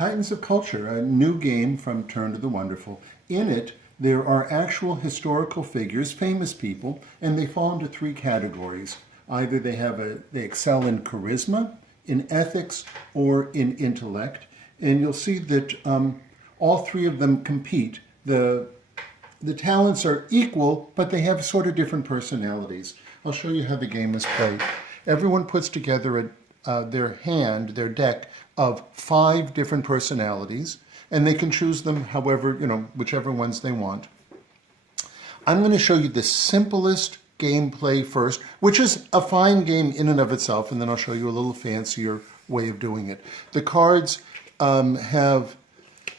Titans of Culture, a new game from Turn to the Wonderful. In it, there are actual historical figures, famous people, and they fall into three categories. Either they excel in charisma, in ethics, or in intellect. And you'll see that all three of them compete. The talents are equal, but they have sort of different personalities. I'll show you how the game is played. Everyone puts together their deck of 5 different personalities, and they can choose them however, whichever ones they want. I'm going to show you the simplest gameplay first, which is a fine game in and of itself, and then I'll show you a little fancier way of doing it. The cards have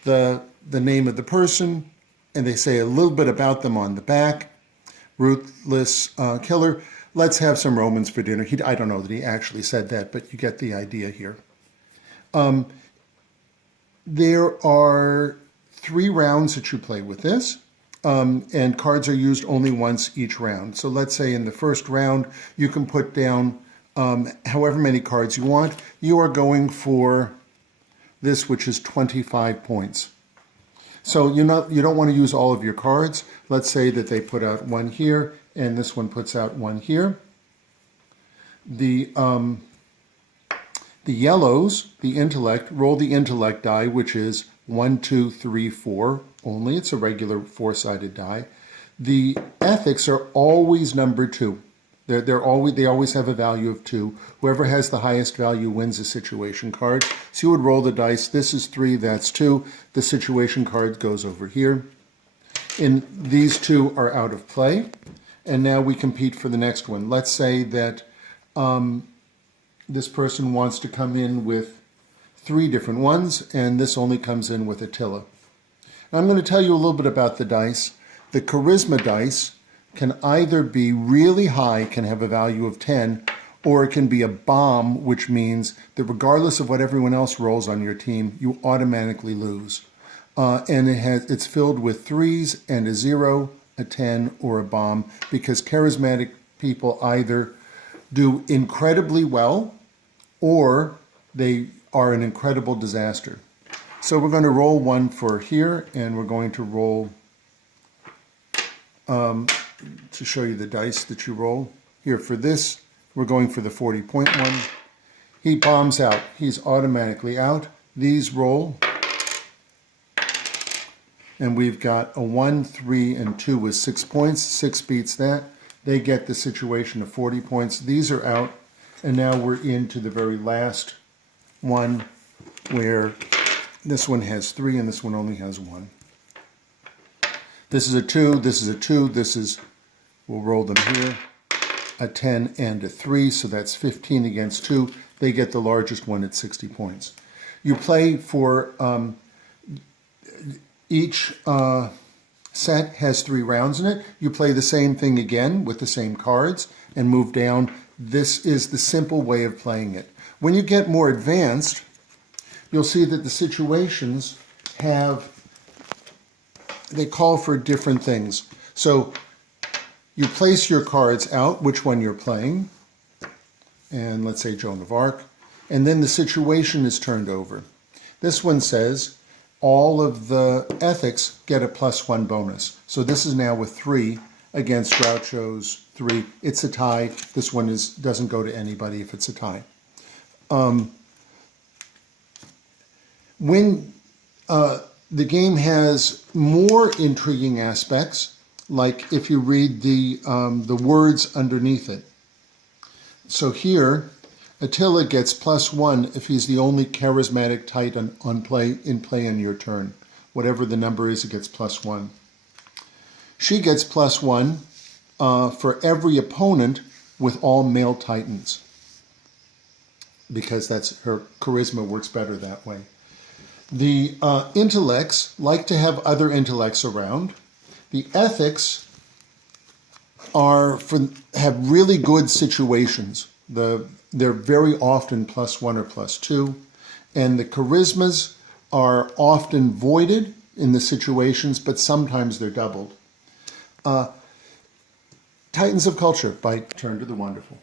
the name of the person, and they say a little bit about them on the back. Ruthless killer. Let's have some Romans for dinner. I don't know that he actually said that, but you get the idea here. There are 3 rounds that you play with this, and cards are used only once each round. So let's say in the first round, you can put down however many cards you want. You are going for this, which is 25 points. So you don't want to use all of your cards. Let's say that they put out 1 here, and this one puts out 1 here. The yellows, the intellect, roll the intellect die, which is 1, 2, 3, 4 only. It's a regular 4-sided die. The ethics are always number 2. They always have a value of 2. Whoever has the highest value wins a situation card. So you would roll the dice. This is 3, that's 2. The situation card goes over here. And these 2 are out of play. And now we compete for the next one. Let's say that this person wants to come in with 3 different ones, and this only comes in with Attila. Now I'm going to tell you a little bit about the dice. The charisma dice can either be really high, can have a value of 10, or it can be a bomb, which means that regardless of what everyone else rolls on your team, you automatically lose. And it's filled with 3s and a 0, a 10, or a bomb, because charismatic people either do incredibly well or they are an incredible disaster. So we're going to roll 1 for here, and we're going to roll to show you the dice that you roll. Here for this, we're going for the 40-point one. He bombs out. He's automatically out. These roll. And we've got a 1, 3, and 2 with 6 points. 6 beats that. They get the situation of 40 points. These are out. And now we're into the very last one, where this one has 3 and this one only has 1. This is a 2, this is a 2, this is, we'll roll them here, a 10 and a 3, so that's 15 against 2. They get the largest one at 60 points. You play for, each set has 3 rounds in it. You play the same thing again with the same cards and move down. This is the simple way of playing it. When you get more advanced, you'll see that the situations they call for different things. So you place your cards out, which one you're playing, and let's say Joan of Arc, and then the situation is turned over. This one says all of the ethics get a +1 bonus. So this is now with 3 against Groucho's 3. It's a tie. This one doesn't go to anybody if it's a tie. When the game has more intriguing aspects, like if you read the words underneath it. So here, Attila gets +1 if he's the only charismatic Titan in play on your turn. Whatever the number is, it gets +1. She gets +1 for every opponent with all male Titans, because her charisma works better that way. The intellects like to have other intellects around. The ethics have really good situations. They're very often +1 or +2. And the charismas are often voided in the situations, but sometimes they're doubled. Titans of Culture by Turn to the Wonderful.